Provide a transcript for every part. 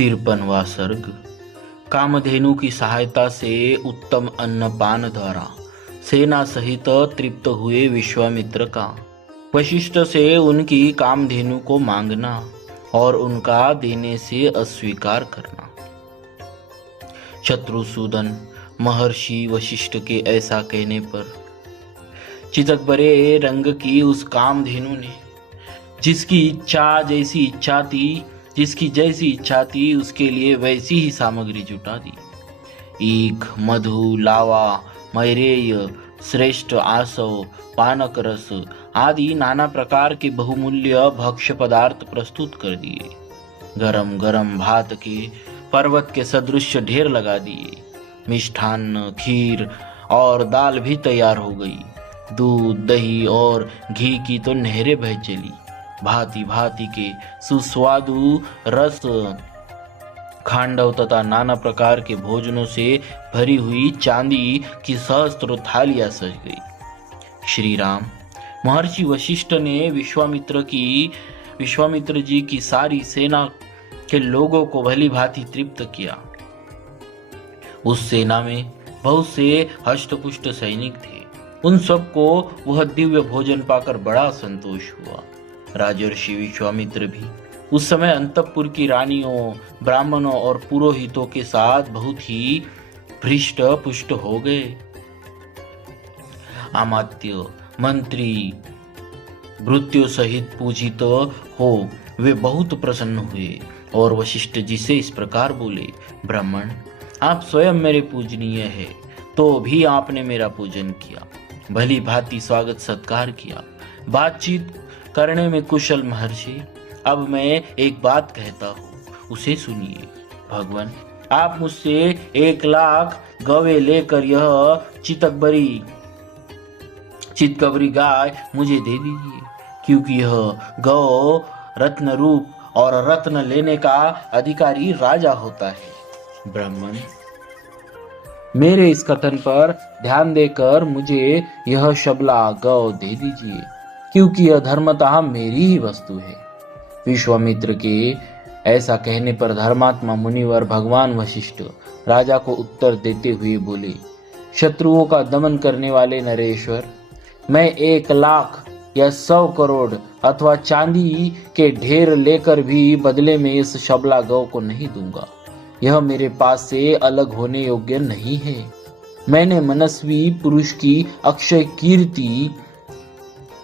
53वां सर्ग। कामधेनु की सहायता से उत्तम अन्नपान द्वारा सेना सहित तृप्त हुए विश्वामित्र का वशिष्ठ से उनकी कामधेनु को मांगना और उनका देने से अस्वीकार करना। शत्रुसूदन महर्षि वशिष्ठ के ऐसा कहने पर चितकबरे रंग की उस कामधेनु ने जिसकी जैसी इच्छा थी उसके लिए वैसी ही सामग्री जुटा दी। ईख, मधु, लावा, मैरेय, श्रेष्ठ आसव, पानक रस आदि नाना प्रकार के बहुमूल्य भक्ष्य पदार्थ प्रस्तुत कर दिए। गरम गरम भात के पर्वत के सदृश ढेर लगा दिए। मिष्ठान्न, खीर और दाल भी तैयार हो गई। दूध, दही और घी की तो नहरें बह चली। भांति भांति के सुस्वादु रस खांडव तथा नाना प्रकार के भोजनों से भरी हुई चांदी की सहस्त्र थालियां सज गई। श्री राम महर्षि वशिष्ठ ने विश्वामित्र जी की सारी सेना के लोगों को भली भांति तृप्त किया। उस सेना में बहुत से हष्टपुष्ट सैनिक थे। उन सबको वह दिव्य भोजन पाकर बड़ा संतोष हुआ। राजर्षि विश्वामित्र भी उस समय अंतःपुर की रानियों, ब्राह्मणों और पुरोहितों के साथ बहुत ही भृष्ट पुष्ट हो गए। अमात्य, मंत्री, भृत्यों सहित पूजित हो वे बहुत प्रसन्न हुए और वशिष्ठ जी से इस प्रकार बोले, ब्राह्मण, आप स्वयं मेरे पूजनीय है, तो भी आपने मेरा पूजन किया, भली भांति स्वागत सत्कार किया, बातचीत करने में कुशल महर्षि। अब मैं एक बात कहता हूँ, उसे सुनिए। भगवान, आप मुझसे 1,00,000 गवे लेकर यह चितकबरी गाय मुझे दे दीजिए, क्योंकि यह गौ रत्न रूप और रत्न लेने का अधिकारी राजा होता है। ब्राह्मण, मेरे इस कथन पर ध्यान देकर मुझे यह शबला गौ दे दीजिए, क्योंकि यह धर्मतः मेरी ही वस्तु है। विश्वामित्र के ऐसा कहने पर धर्मात्मा मुनिवर भगवान वशिष्ठ राजा को उत्तर देते हुए बोले, शत्रुओं का दमन करने वाले नरेश्वर, मैं 1,00,000 या 100 करोड़ अथवा चांदी के ढेर लेकर भी बदले में इस शबला गौ को नहीं दूंगा। यह मेरे पास से अलग होने योग्य नहीं है। मैंने मनस्वी पुरुष की अक्षय कीर्ति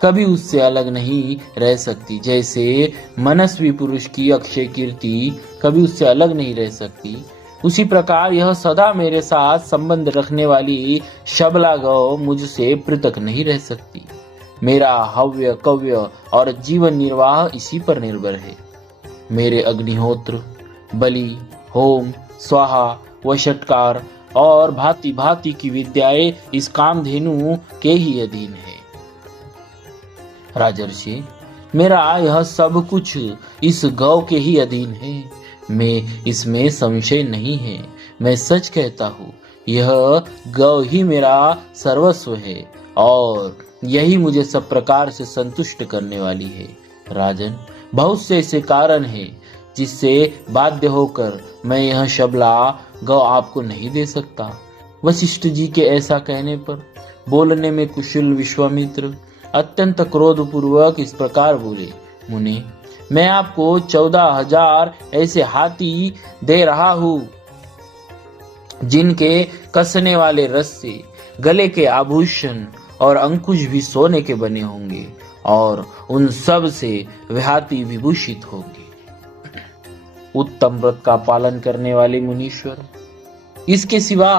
कभी उससे अलग नहीं रह सकती, जैसे मनस्वी पुरुष की अक्षय कीर्ति कभी उससे अलग नहीं रह सकती, उसी प्रकार यह सदा मेरे साथ संबंध रखने वाली शबला गौ मुझसे पृथक नहीं रह सकती। मेरा हव्य, कव्य और जीवन निर्वाह इसी पर निर्भर है। मेरे अग्निहोत्र, बलि, होम, स्वाहा, वषटकार और भांति भांति की विद्याएं इस कामधेनु के ही अधीन है। राजर्षि, मेरा यह सब कुछ इस गौ के ही अधीन है, मैं इसमें संशय नहीं है। मैं सच कहता हूँ, यह गौ ही मेरा सर्वस्व है और यही मुझे सब प्रकार से संतुष्ट करने वाली है। राजन, बहुत से ऐसे कारण हैं जिससे बाध्य होकर मैं यह शबला गौ आपको नहीं दे सकता। वशिष्ठ जी के ऐसा कहने पर बोलने में कुशल विश्वामित्र अत्यंत क्रोधपूर्वक इस प्रकार बोले, मुने, मैं आपको 14,000 ऐसे हाथी दे रहा हूँ जिनके कसने वाले रस्से, गले के आभूषण और अंकुश भी सोने के बने होंगे और उन सब से वे हाथी विभूषित होंगे। उत्तम व्रत का पालन करने वाले मुनीश्वर, इसके सिवा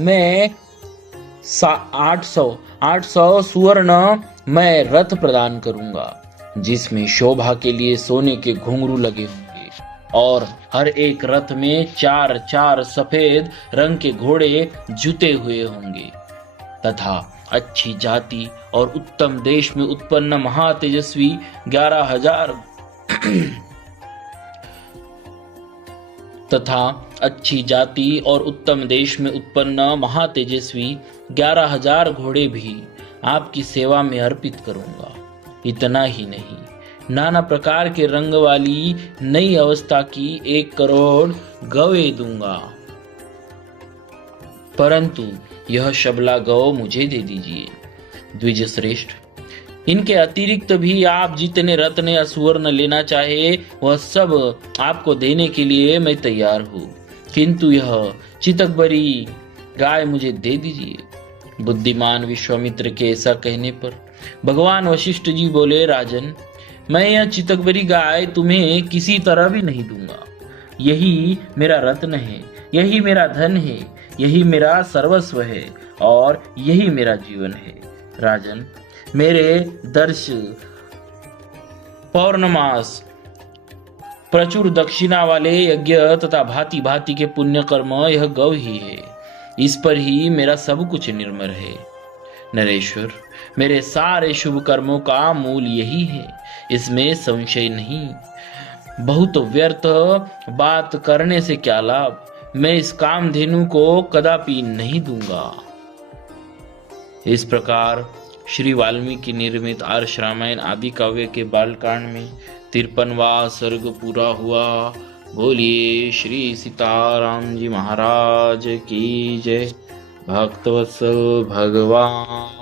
मैं 800 सुवर्ण मैं रथ प्रदान करूंगा, जिसमें शोभा के लिए सोने के घुंघरू लगे होंगे और हर एक रथ में 4 सफेद रंग के घोड़े जुते हुए होंगे, तथा अच्छी जाति और उत्तम देश में उत्पन्न महातेजस्वी 11,000 घोड़े भी आपकी सेवा में अर्पित करूंगा। इतना ही नहीं, नाना प्रकार के रंग वाली नई अवस्था की 1 करोड़ गौएं दूंगा, परंतु यह शबला गौ मुझे दे दीजिए। द्विज श्रेष्ठ, इनके अतिरिक्त भी आप जितने रत्न या सुवर्ण लेना चाहे वह सब आपको देने के लिए मैं तैयार हूँ, किंतु यह चितकबरी गाय मुझे दे दीजिए। बुद्धिमान विश्वामित्र के ऐसा कहने पर भगवान वशिष्ठ जी बोले, राजन, मैं यह चितकबरी गाय तुम्हें किसी तरह भी नहीं दूंगा। यही मेरा रत्न है, यही मेरा धन है, यही मेरा सर्वस्व है और यही मेरा जीवन है। राजन, मेरे दर्श, पौर्णमास, प्रचुर दक्षिणा वाले यज्ञ तथा भांति भांति के पुण्य कर्म यह गौ ही है। इस पर ही मेरा सब कुछ निर्भर है। नरेश्वर, मेरे सारे शुभ कर्मों का मूल यही है, इसमें संशय नहीं। बहुत व्यर्थ बात करने से क्या लाभ, मैं इस कामधेनु को कदापि नहीं दूंगा। इस प्रकार श्री वाल्मीकि निर्मित आर्ष रामायण आदि काव्य के बालकांड में 53वां सर्ग पूरा हुआ। बोलिए श्री सीताराम जी महाराज की जय। भक्तवत्सल भगवान